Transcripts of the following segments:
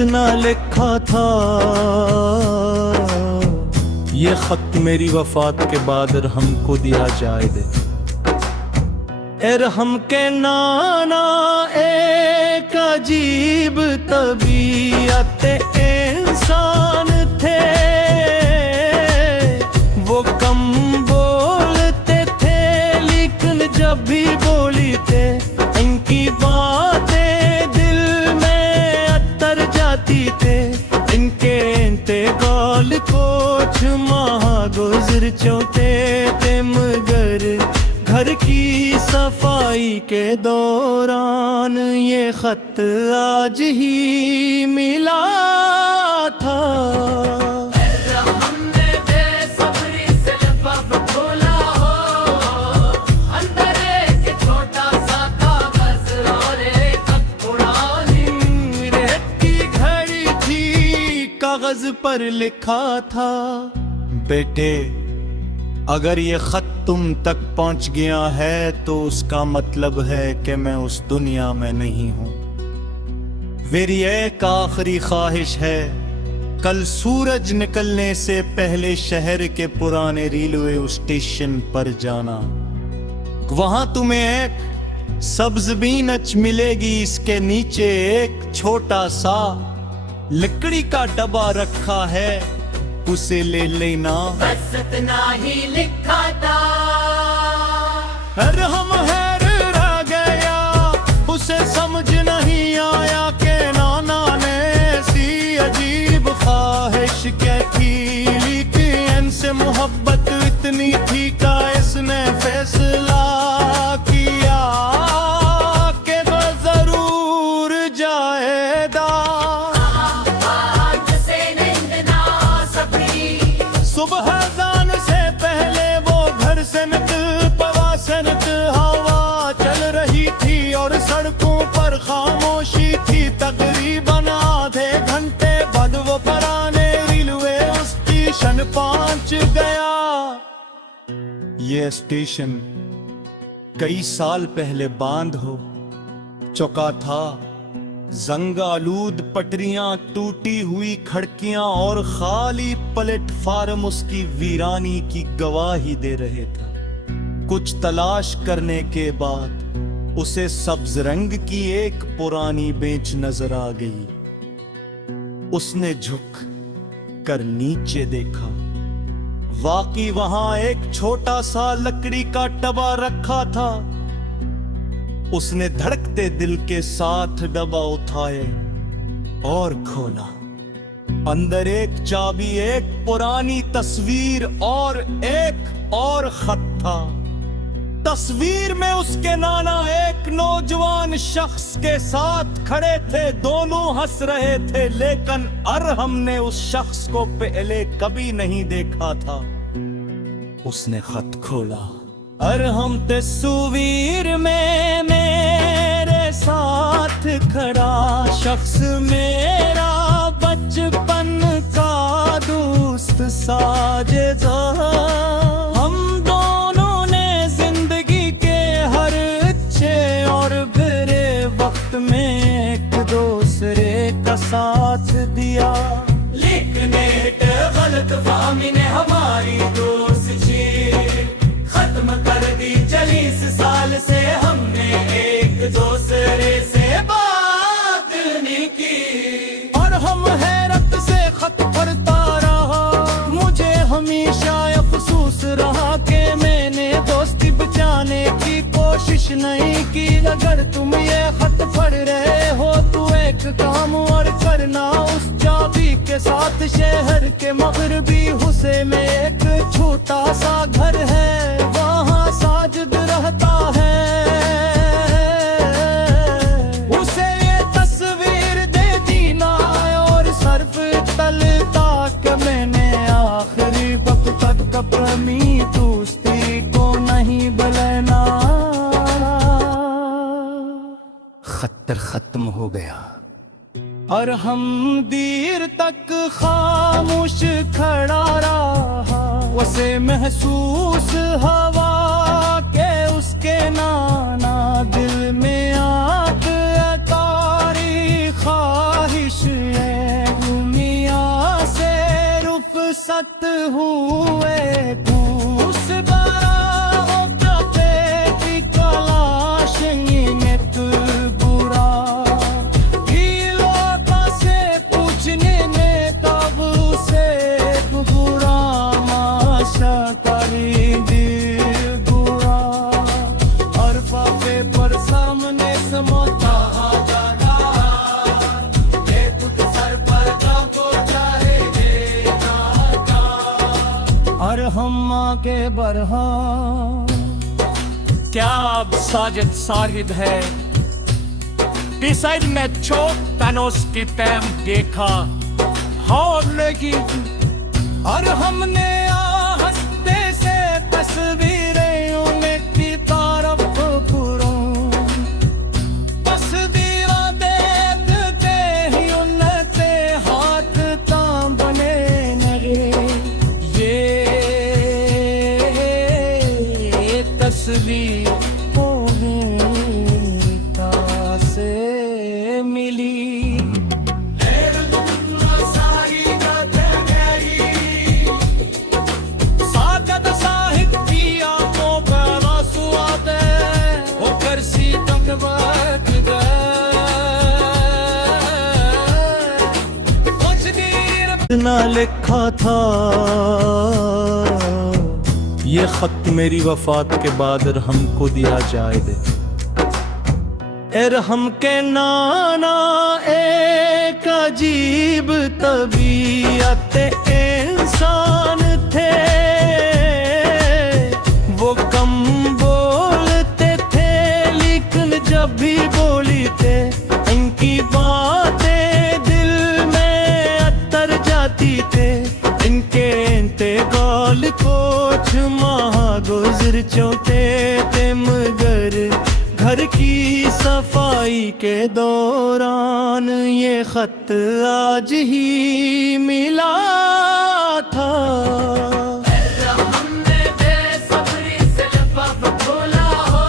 ना लिखा था ये खत मेरी वफात के बाद हमको दिया जाए दे। हम के नाना एक अजीब तबीयत इंसान थे, वो कम बोलते थे लेकिन जब भी बोली थे इनकी बातें दिल में अतर जाती थे। इनके इंतकाल कुछ माह गुजर चुके थे, मगर घर की सफाई के दौरान ये खत आज ही मिला था। हमने बेसब्री से लिफाफा खोला हो, अंदर एक छोटा सा कागज और एक खत पुरानी रेत की घड़ी थी, कागज पर लिखा था, बेटे अगर ये खत तुम तक पहुंच गया है तो उसका मतलब है कि मैं उस दुनिया में नहीं हूं। मेरी एक आखिरी ख्वाहिश है, कल सूरज निकलने से पहले शहर के पुराने रेलवे स्टेशन पर जाना। वहां तुम्हें एक सब्ज बीनच मिलेगी, इसके नीचे एक छोटा सा लकड़ी का डब्बा रखा है, उसे ले लेना। बस इतना ही लिखा था। हम हैर रह गया, उसे समझ नहीं आया कि नाना ने ऐसी अजीब ख्वाहिश क्या थी, लेकिन इनसे मोहब्बत इतनी थी का इसने फैसला किया कि वो जरूर जाएगा। सुबह अज़ान से पहले वो घर से निकल पड़ा, सनत हवा चल रही थी और सड़कों पर खामोशी थी। तकरीबन आधे घंटे बाद वो पुराने रेलवे स्टेशन पहुंच गया। ये स्टेशन कई साल पहले बांध हो चुका था, जंग आलूद पटरियां, टूटी हुई खिड़कियां और खाली प्लेटफार्म उसकी वीरानी की गवाही दे रहे थे। कुछ तलाश करने के बाद उसे सब्ज रंग की एक पुरानी बेंच नजर आ गई। उसने झुक कर नीचे देखा, वाकई वहां एक छोटा सा लकड़ी का डब्बा रखा था। उसने धड़कते दिल के साथ डब्बा उठाए और खोला। अंदर एक चाबी, एक पुरानी तस्वीर और एक और खत था। तस्वीर में उसके नाना एक नौजवान शख्स के साथ खड़े थे, दोनों हंस रहे थे, लेकिन अरहम ने उस शख्स को पहले कभी नहीं देखा था। उसने खत खोला। अरहम तस्वीर में मेरे साथ खड़ा शख्स मेरा बचपन का दोस्त साजिदा। हम दोनों ने जिंदगी के हर अच्छे और बुरे वक्त में एक दूसरे का साथ दिया, लेकिन एक गलत फहमी ने हमारी दोस्ती खत्म कर दी। 40 साल से हमने एक दूसरे से बात नहीं की और हम हैरत से खत पढ़ता रहा। मुझे हमेशा अफसोस रहा कि मैंने दोस्ती बचाने की कोशिश नहीं की। अगर तुम ये खत पढ़ रहे हो तो एक काम और करना, उस चाबी के साथ शहर के मगरबी हिस्से में एक छोटा सा घर है, वहाँ साजिद रहता है। उसे ये तस्वीर दे दीना और सर्फ तलता कि मैंने आखिरी वक्त तक अपनी दोस्ती को नहीं बुलाना। खतर खत्म हो गया और हम देर तक खामोश खड़ा रहा। उसे महसूस हवा के उसके नाना दिल में आग तारी ख्वाहिश है। वक्त हुए घूस बराओ पेटी कलाश नित बुरा लोगों से पूछने ने तब से बुरा माशा करी दिल बुरा और पापे पर सामने समोता और हम के बरहा क्या अब साजिद साहिद है डिसाइड में चोट तनोस की तैम देखा और लगी और हमने हंसते से तस्वीरें उन्हें की तरफ पुरों बस दीवा देखते ही उनके हाथ ताम बने नगे ये तस्वीर से मिली ना लिखा था ये खत मेरी वफात के बाद हमको दिया जाए दे हम के नाना एक अजीब तबीयत इंसान थे वो कम बोलते थे लेकिन जब भी बोली थे इनकी बातें दिल में अतर जाती थे इनके इंतकाल कुछ माह गुजर चुके थे मगर घर की सफाई के दौरान ये खत आज ही मिला था हमने बेसब्री से लिफाफ खोला हो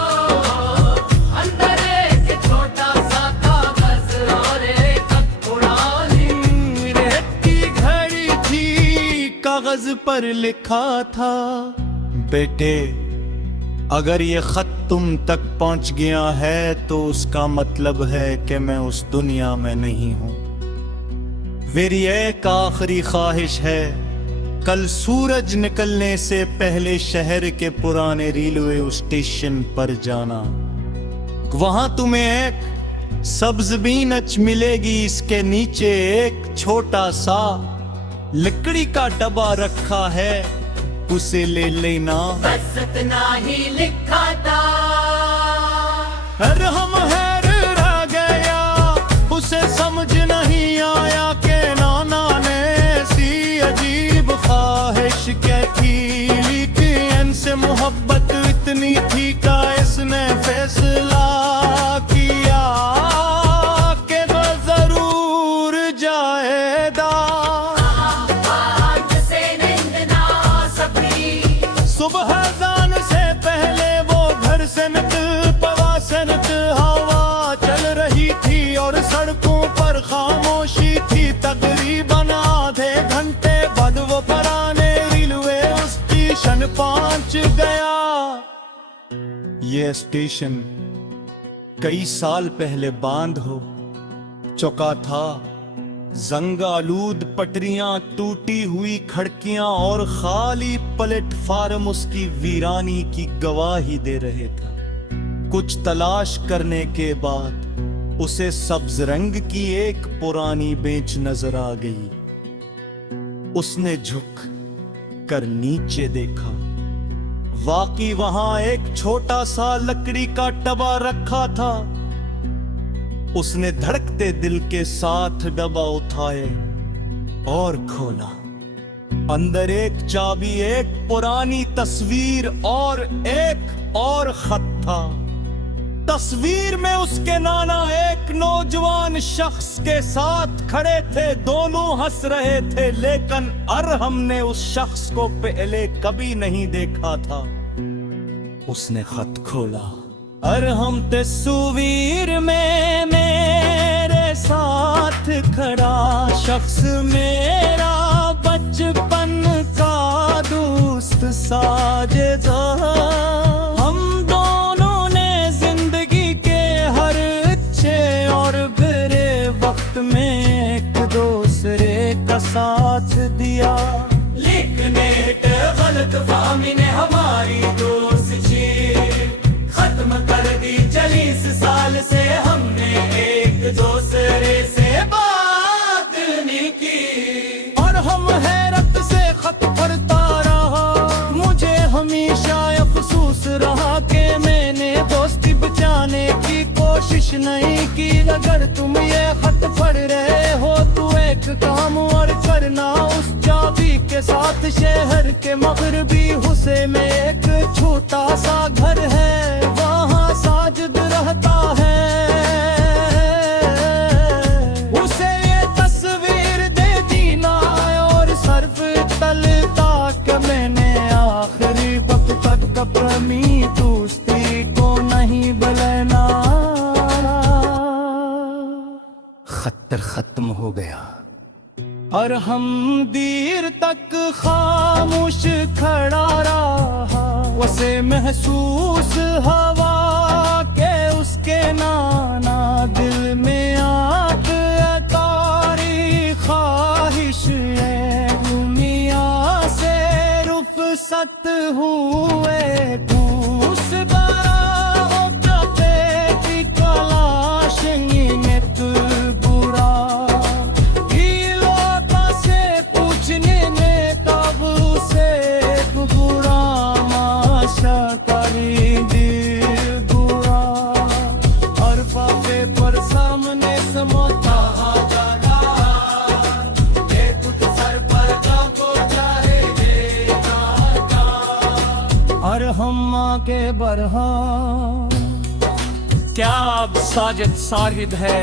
अंदर एक छोटा सा कागज और एक पुरानी रेत की घड़ी थी कागज पर लिखा था बेटे अगर ये खत तुम तक पहुंच गया है तो उसका मतलब है कि मैं उस दुनिया में नहीं हूं मेरी एक आखिरी ख्वाहिश है कल सूरज निकलने से पहले शहर के पुराने रेलवे स्टेशन पर जाना वहां तुम्हें एक सब्ज बीनच मिलेगी इसके नीचे एक छोटा सा लकड़ी का डब्बा रखा है उसे ले लेना बस इतना ही लिखा था हर हम हैर रह गया उसे समझ नहीं आया कि नाना ने सी अजीब ख्वाहिश क्या थी लेकिन से मोहब्बत इतनी थी का इसने फैसला किया कि वो जरूर जाएगा सुबह जान से पहले वो घर से निकल पवा सनत हवा चल रही थी और सड़कों पर खामोशी थी तकरीबन आधे घंटे बाद वो पुराने रेलवे स्टेशन पहुंच गया ये स्टेशन कई साल पहले बांध हो चुका था जंग आलूद पटरियां टूटी हुई खिड़कियां और खाली प्लेटफार्म उसकी वीरानी की गवाही दे रहे थे कुछ तलाश करने के बाद उसे सब्ज रंग की एक पुरानी बेंच नजर आ गई उसने झुक कर नीचे देखा वाकई वहां एक छोटा सा लकड़ी का डब्बा रखा था उसने धड़कते दिल के साथ डब्बा उठाए और खोला अंदर एक चाबी एक पुरानी तस्वीर और एक और खत था तस्वीर में उसके नाना एक नौजवान शख्स के साथ खड़े थे दोनों हंस रहे थे लेकिन हमने उस शख्स को पहले कभी नहीं देखा था उसने खत खोला हम तस्वीर में मेरे साथ खड़ा शख्स मेरा बचपन साजेदा। हम दोनों ने जिंदगी के हर अच्छे और बुरे वक्त में एक दूसरे का साथ दिया। लेकिन एक गलत फहमी ने हमारी दोस्ती खत्म कर दी। 40 साल से हमने एक दूसरे से बात नहीं की। और हम हैरत से खत पढ़ता रहा। मुझे हमेशा अफसोस रहा कि मैंने दोस्ती बचाने की कोशिश नहीं की। अगर तुम ये खत पढ़ रहे हो तो एक काम और करना, उस चाबी के साथ शहर के मगरबी हिस्से में एक छोटा सा घर है, वहाँ साजिद रहता है। उसे ये तस्वीर दे दीना और सर्फ तलता कि मैंने आखिरी वक्त तक अपनी दोस्ती को नहीं बुलाना। खतर खत्म हो गया और हम देर तक खामोश खड़ा रहा। उसे महसूस हवा के उसके नाना दिल में आग तारी ख्वाहिश है। दुनिया से रुखसत हुए दूस बराओं का बेटी तलाश में तू बुरा। गिलों से पूछने में तब उसे बुरा माशा करी दिल बुरा। और पापे पर सामने समोता जाना एक सर पर जाको चाहे और हम आके बरहा। क्या अब साजिद शाहिद है?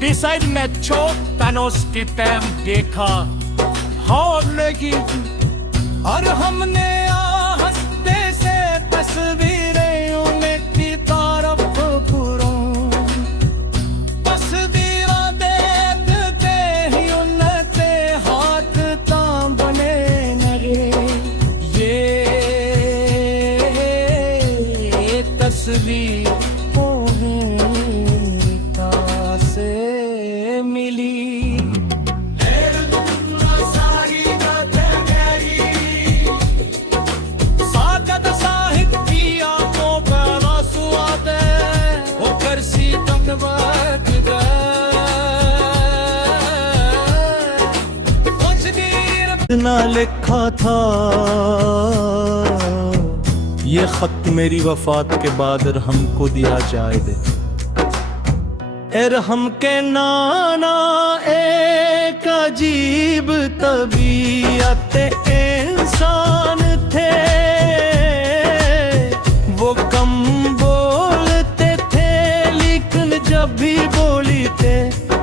डिसाइड में चोट तनोस की तैम देखा हो लगी। और हमने हंसते से तस्वीरें उन्हें की तरफ पुरों। तस्वीरें देखते ही उनके हाथ ताम बने लगे। ये तस्वीर से मिली। साजिद शाहिद की आंखों पर आंसू आते वो करसी तक बैठ गए। कुछ देर ना लिखा था ये खत मेरी वफात के बाद हमको दिया जाए दे। हम के नाना एक अजीब तबीयत इंसान थे। वो कम बोलते थे लेकिन जब भी बोली थे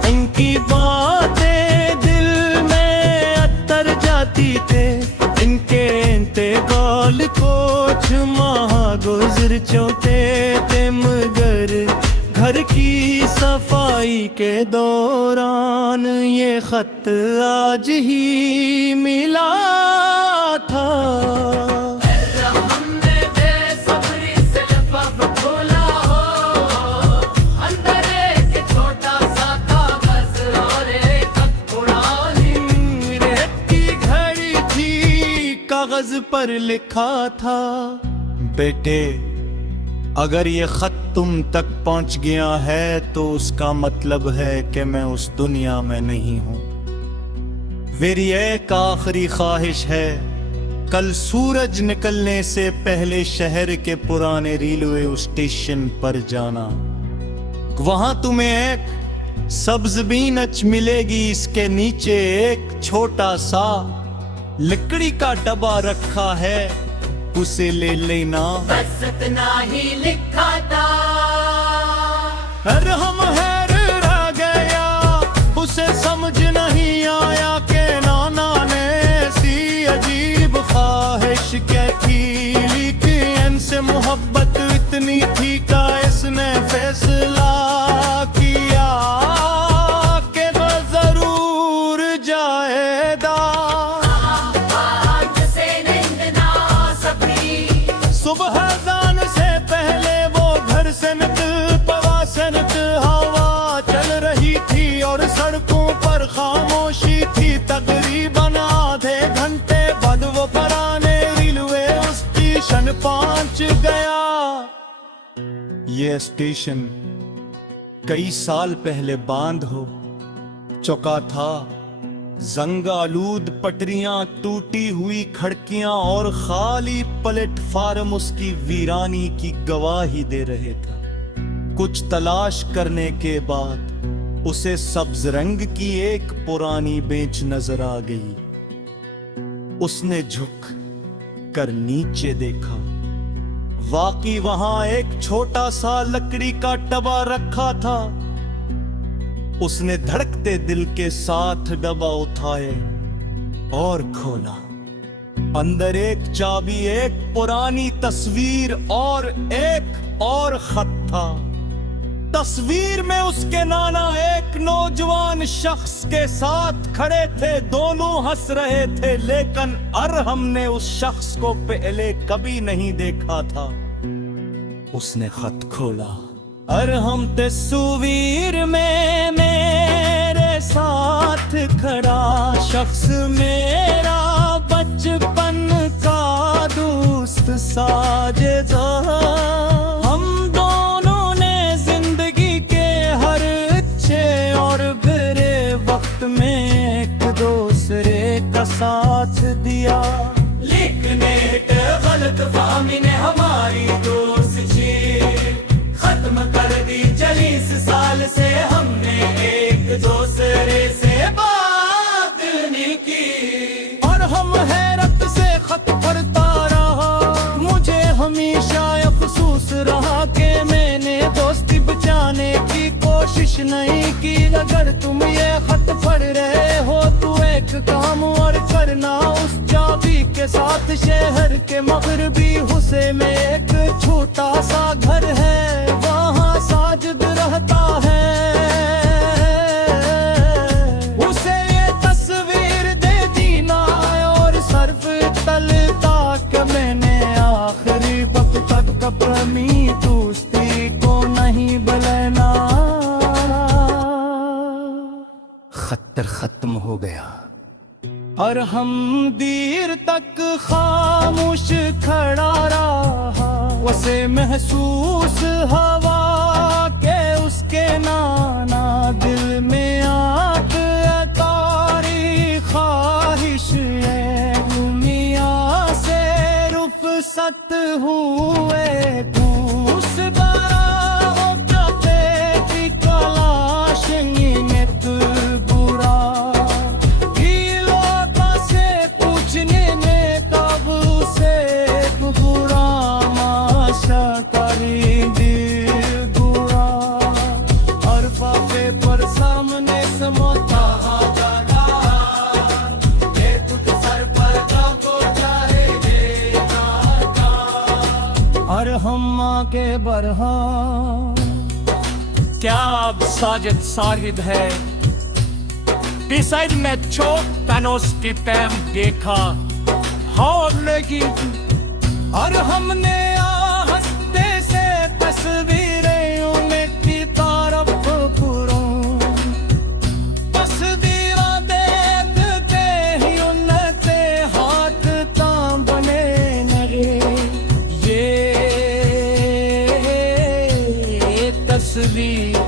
इनकी बातें दिल में अतर जाती थे। इनके इंतकाल कुछ माह गुजर चुके थे मगर घर की सफाई के दौरान ये खत आज ही मिला था। हमने बेसब्री से लफाफ खोला हो, अंदर एक छोटा सा कागज और एक पुरानी रेत की घड़ी थी, कागज पर लिखा था बेटे अगर ये खत तुम तक पहुंच गया है तो उसका मतलब है कि मैं उस दुनिया में नहीं हूं। मेरी एक आखिरी ख्वाहिश है कल सूरज निकलने से पहले शहर के पुराने रेलवे स्टेशन पर जाना। वहां तुम्हें एक सब्ज बीनच मिलेगी, इसके नीचे एक छोटा सा लकड़ी का डब्बा रखा है, उसे ले लेना। बस इतना ही लिखा था। हर हम हैर रह गया, उसे समझ नहीं आया कि नाना ने सी अजीब ख्वाहिश क्या थी। लेकिन से मोहब्बत इतनी थी का इसने फैसला किया कि वो जरूर जाएगा। आज से नहीं सड़कों पर खामोशी थी तकरीबन आधे घंटे बाद वो पुराने रेलवे स्टेशन पहुंच गया। ये स्टेशन कई साल पहले बांध हो चुका था। जंग आलूद पटरियां, टूटी हुई खिड़कियां और खाली प्लेटफार्म उसकी वीरानी की गवाही दे रहे था। कुछ तलाश करने के बाद उसे सब्ज रंग की एक पुरानी बेंच नजर आ गई। उसने झुक कर नीचे देखा। वाकई वहां एक छोटा सा लकड़ी का डब्बा रखा था। उसने धड़कते दिल के साथ डब्बा उठाए और खोला। अंदर एक चाबी, एक पुरानी तस्वीर और एक और खत था। तस्वीर में उसके नाना एक नौजवान शख्स के साथ खड़े थे। दोनों हंस रहे थे, लेकिन अरहम ने उस शख्स को पहले कभी नहीं देखा था। उसने खत खोला। अरहम तस्वीर में मेरे साथ खड़ा शख्स मेरा बचपन का दोस्त साजेदार। हम दोनों ने जिंदगी के हर अच्छे और बुरे वक्त में एक दूसरे का साथ दिया। लेकिन एक गलत फहमी ने हमारी दोस्ती खत्म कर दी। 40 साल से हमने एक दूसरे से बात नहीं की। और हम हैरत से खत पढ़ता रहा। मुझे हमेशा अफसोस रहा कि मैंने दोस्ती बचाने की कोशिश नहीं की। अगर तुम ये खत पढ़ रहे हो तो एक काम और करना। उस चाबी के साथ शहर के मगरबी हिस्से में एक छोटा सा घर है। वहाँ साजिद रहता है। उसे ये तस्वीर दे दीना और सर्फ तलता कि मैंने आखिरी वक्त तक अपनी दोस्ती को नहीं बुलाना। खतर खत्म हो गया और हम देर तक खामोश खड़ा रहा। उसे महसूस हवा के उसके नाना दिल में आग तारी ख्वाहिश है। दुनिया से रुखसत हुए दूस बराओ की तलाश में तू बुरा। से पूछने में तब उसे बुरा माशा करी दिल बुरा। और पापे पर सामने समोता जागा। ये कुछ सर पर को चाहे देगा। और हम आगे बढ़ा। क्या अब साजिद साहिद है? डिसाइड में चौक पैनोस की पैम देखा। हाँ लेकिन और हमने हंसते से तस्वीरें उनकी तरफ पुरों। तस्वीरा देखते ही उनके हाथ ताम बने लगे। ये तस्वीर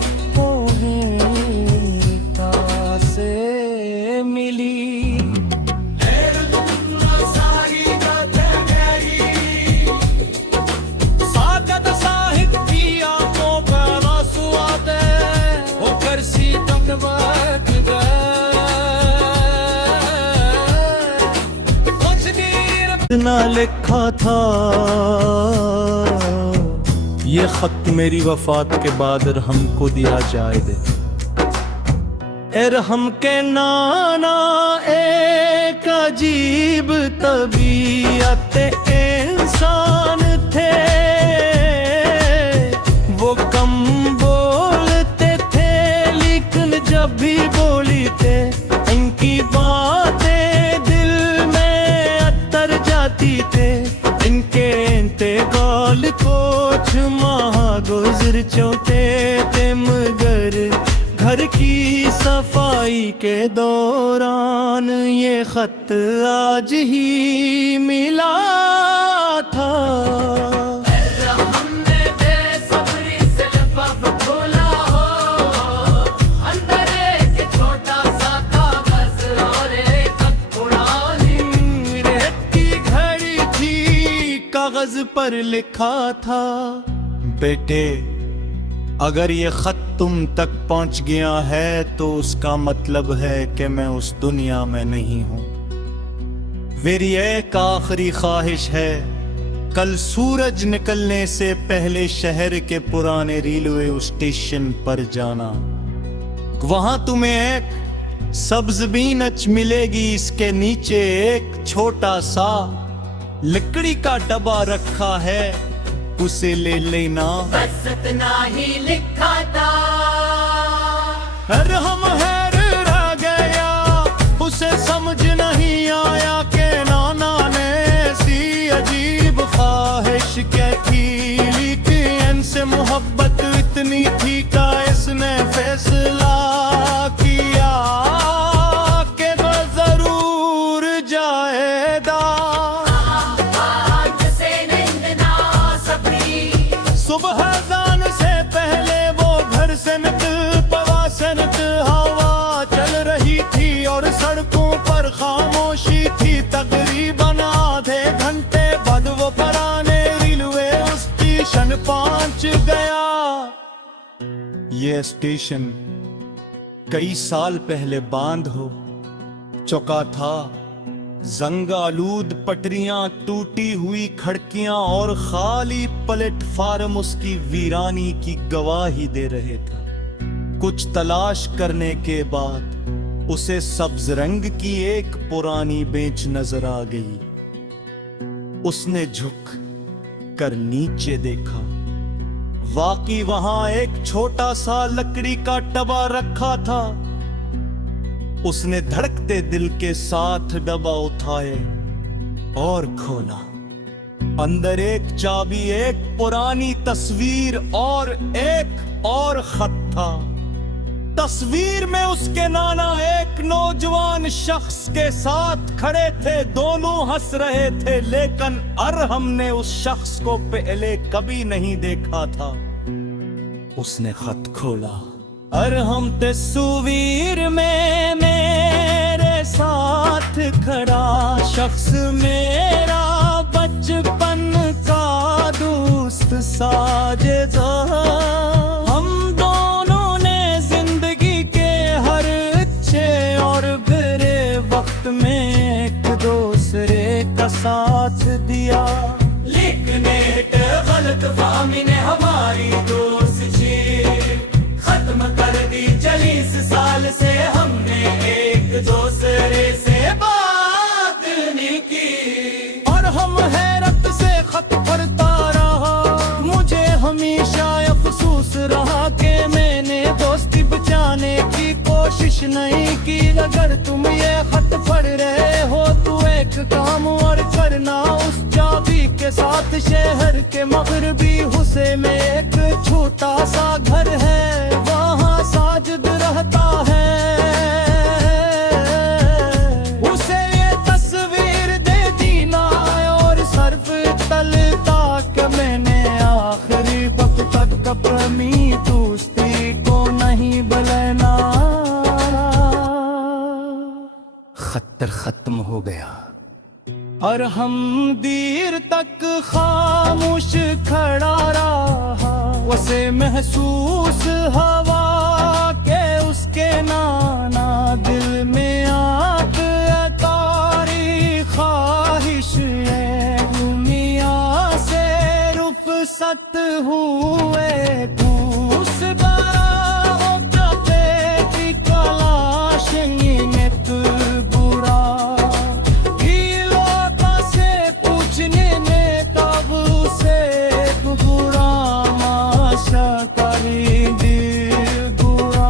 से मिली। साजिद साहिद की आंखों पर आंसू आते होकर सीधम बैठ गए। कुछ देर इतना लिखा था। ये खत मेरी वफात के बाद हमको दिया जाए दे। अरहम के नाना एक अजीब तबीयत इंसान थे। वो कम बोलते थे लेकिन जब भी बोली थे इनकी बातें दिल में अतर जाती थे। इनके इंतकाल कुछ माह गुजर चुके थे मगर घर की सफाई के दौरान ये खत आज ही मिला था। हमने बेसब्री से लिफाफा खोला हो, अंदर एक छोटा सा कागज और एक खत पुरानी। रेत की घड़ी थी, कागज पर लिखा था, बेटे अगर ये खत तुम तक पहुंच गया है तो उसका मतलब है कि मैं उस दुनिया में नहीं हूं। मेरी एक आखिरी ख्वाहिश है, कल सूरज निकलने से पहले शहर के पुराने रेलवे स्टेशन पर जाना। वहां तुम्हें एक सब्ज बीनच मिलेगी, इसके नीचे एक छोटा सा लकड़ी का डब्बा रखा है, उसे ले लेना। बस इतना ही लिखा था। हर हम हैर रह गया, उसे समझ नहीं आया कि नाना ने ऐसी अजीब ख्वाहिश क्या थी। लेकिन से मोहब्बत इतनी थी का इसने फैसला किया कि वह जरूर जाएगा। सुबह जान से पहले वो घर से निकल पवा सनत, हवा चल रही थी और सड़कों पर खामोशी थी। तकरीबन आधे घंटे बाद वो पुराने रेलवे स्टेशन पहुंच गया। ये स्टेशन कई साल पहले बांध हो चुका था। जंग आलूद पटरियां, टूटी हुई खिड़कियां और खाली प्लेटफार्म उसकी वीरानी की गवाही दे रहे थे। कुछ तलाश करने के बाद उसे सब्ज रंग की एक पुरानी बेंच नजर आ गई। उसने झुक कर नीचे देखा, वाकई वहां एक छोटा सा लकड़ी का डब्बा रखा था। उसने धड़कते दिल के साथ डब्बा उठाए और खोला। अंदर एक चाबी, एक पुरानी तस्वीर और एक और खत था। तस्वीर में उसके नाना एक नौजवान शख्स के साथ खड़े थे, दोनों हंस रहे थे, लेकिन अरहम ने उस शख्स को पहले कभी नहीं देखा था। उसने खत खोला। अरहम तस्वीर में मेरे साथ खड़ा शख्स मेरा बचपन का दोस्त साजेदा। हम दोनों ने जिंदगी के हर अच्छे और बुरे वक्त में एक दूसरे का साथ दिया। लेकिन एक गलत फहमी ने हमारी दोस्ती खत्म कर दी। 40 साल से हमने एक दूसरे से बात नहीं की और हम हैरत से खत पढ़ता रहा। मुझे हमेशा अफसोस रहा कि मैंने दोस्ती बचाने की कोशिश नहीं की। अगर तुम ये खत पढ़ रहे हो तो एक काम और करना, उस चाबी के साथ शहर के मगरबी हिस्से में एक छोटा सा घर है, वहाँ साजिद रहता है। उसे ये तस्वीर दे दीना और सर्फ तलता कि मैंने आखिरी वक्त तक अपनी दोस्ती को नहीं बुलाना। खतर खत्म हो गया और हम देर तक खामोश खड़ा रहा। उसे महसूस हवा के उसके नाना दिल में आग तारी ख्वाहिश है। दुनिया से रुखसत हुए घूस बराहों का बेटी कलाश नियत बुरा। से पूछने में तब उसे बुरा माशा करी दिल बुरा।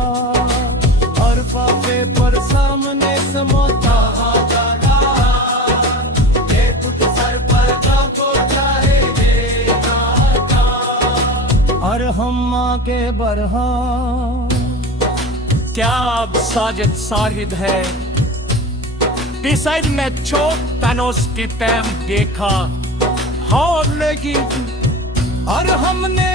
और पापे पर सामने समोता जागा, ये कुछ सर पर को चाहे और हम आके बरहा क्या अब साजिद साहिद है? डिसाइड में चौक पैनोस की पैम देखा और लेकिन और हमने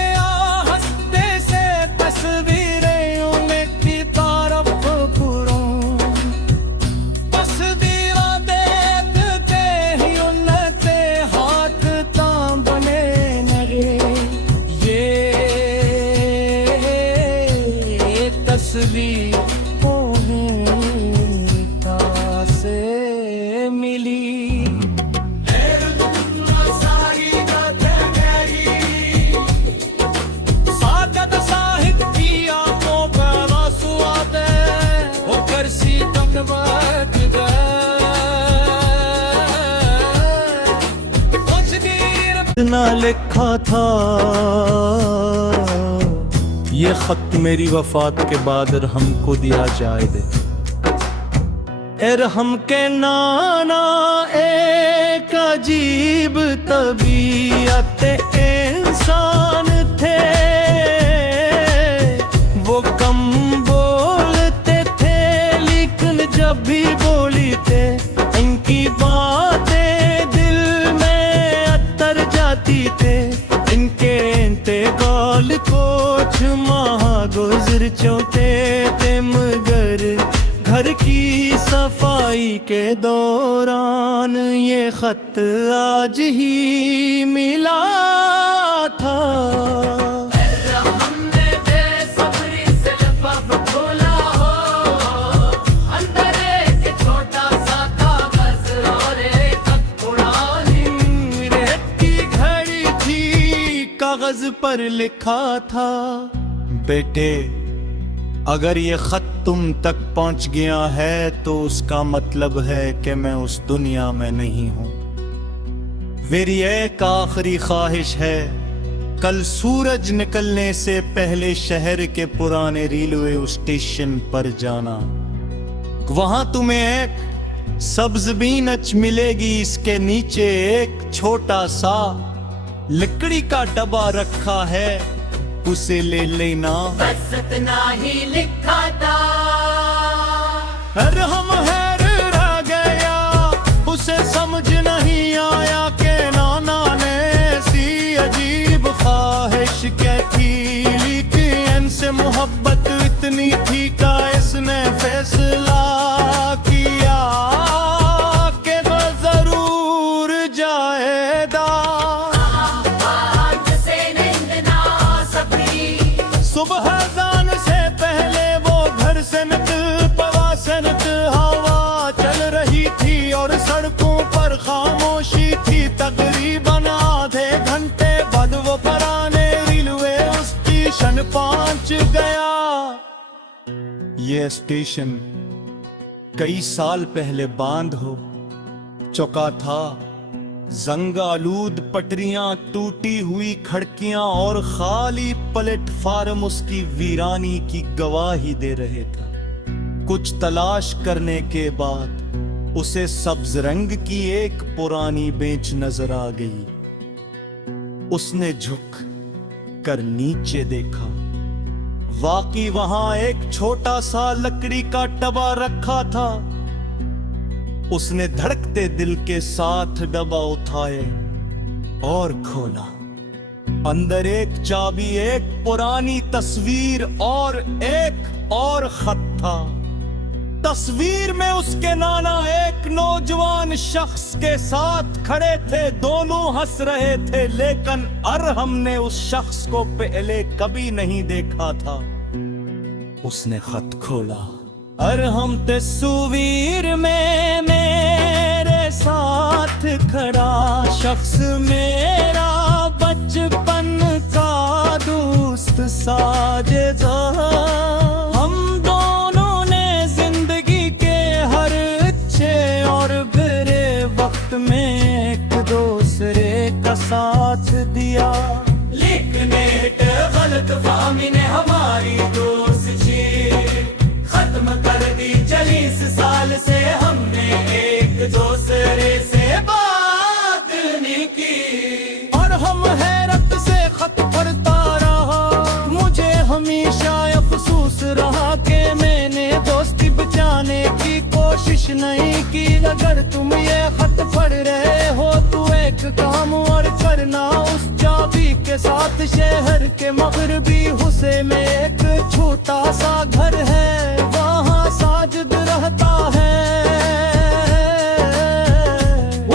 हंसते से तस्वीरें उनकी तरफ पुरों तस्वीरें देखते ही उनके हाथ तां बने नगे ये तस्वीर से मिली ना लिखा था ये खत मेरी वफात के बाद हमको दिया जाए दे हम के नाना एक अजीब तबीयत इंसान थे वो कम बोलते थे लेकिन जब भी बोली थे इनकी बातें दिल में अतर जाती थे इनके इंतकाल कुछ माह गुजर चुके थे मगर घर की सफाई के दौरान ये खत आज ही मिला था हमने बेसब्री से लिफाफा खोला हो अंदर एक छोटा सा कागज और एक पुरानी रेत की घड़ी थी कागज पर लिखा था बेटे अगर ये खत तुम तक पहुंच गया है तो उसका मतलब है कि मैं उस दुनिया में नहीं हूं मेरी एक आखिरी ख्वाहिश है कल सूरज निकलने से पहले शहर के पुराने रेलवे स्टेशन पर जाना वहां तुम्हें एक सब्ज बीनच मिलेगी इसके नीचे एक छोटा सा लकड़ी का डब्बा रखा है उसे ले लेना बस इतना ही लिखा था अरे हम हैर रह गया उसे समझ नहीं आया कि नाना ने सी अजीब ख्वाहिश क्या थी लेकिन इनसे मोहब्बत इतनी थी का इसने फैसला किया कि वो जरूर जाएगा सुबह अज़ान से पहले वो घर से निकल पवा सनत हवा चल रही थी और सड़कों पर खामोशी थी तकरीबन आधे घंटे बाद वो पुराने रेलवे स्टेशन पहुंच गया ये स्टेशन कई साल पहले बांध हो चुका था जंगालूद पटरियां टूटी हुई खिड़कियां और खाली प्लेटफार्म उसकी वीरानी की गवाही दे रहे था कुछ तलाश करने के बाद उसे सब्ज रंग की एक पुरानी बेंच नजर आ गई उसने झुक कर नीचे देखा वाकई वहां एक छोटा सा लकड़ी का डब्बा रखा था उसने धड़कते दिल के साथ डब्बा उठाए और खोला अंदर एक चाबी एक पुरानी तस्वीर और एक और खत था तस्वीर में उसके नाना एक नौजवान शख्स के साथ खड़े थे दोनों हंस रहे थे लेकिन अरहम ने उस शख्स को पहले कभी नहीं देखा था उसने खत खोला अरहम तस्वीर में मेरे साथ खड़ा शख्स मेरा बचपन का दोस्त साजिदा हम दोनों ने जिंदगी के हर अच्छे और बुरे वक्त में एक दूसरे का साथ दिया लेकिन एक गलत फहमी ने हमारी दोस्ती खत्म कर दी 40 साल से हमने एक दूसरे से बात नहीं की और हम हैरत से खत पढ़ता रहा मुझे हमेशा अफसोस रहा कि मैंने कोशिश नहीं की। अगर तुम ये खत पढ़ रहे हो तो एक काम और करना, उस चाबी के साथ शहर के मगरबी हिस्से में एक छोटा सा घर है, वहाँ साजिद रहता है।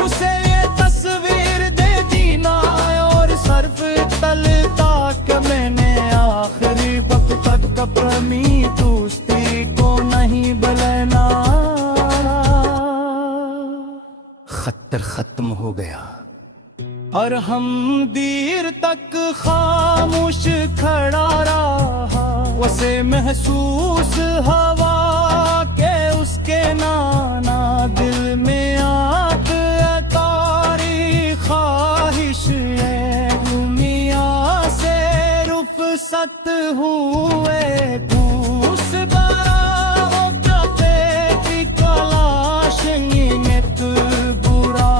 उसे ये तस्वीर दे दीना और सर्फ तलता कि मैंने आखिरी वक्त तक अपनी दोस्ती को नहीं बुलाना। खतर खत्म हो गया और हम देर तक खामोश खड़ा रहा। उसे महसूस हवा के उसके नाना दिल में आग तारी ख्वाहिश है। दुनिया से रुखसत हुए घूस बरा की तलाश में तू बुरा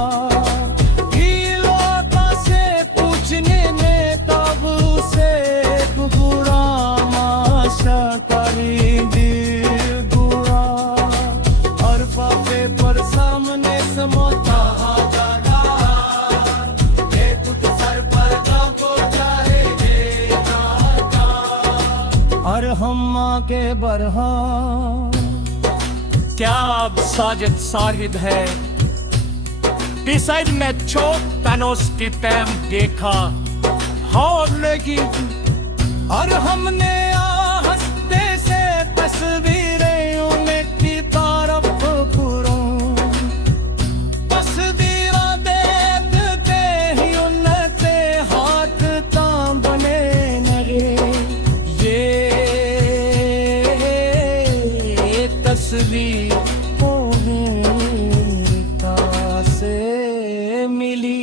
से पूछने में तब उसे बुरा माशा करी दिल बुरा और पापे पर सामने समोता जाना। ये कुछ सर पर को चाहे और हम आके बरहा। क्या अब साजिद साहिद है? डिसाइड में चौक पैनोस की पैम देखा और लेकिन और हमने हंसते से तस्वीरें उन्हें की तरफ पुरों। तस्वीरें देखते ही उनके हाथ ताम बने लगे। ये तस्वीर से मिली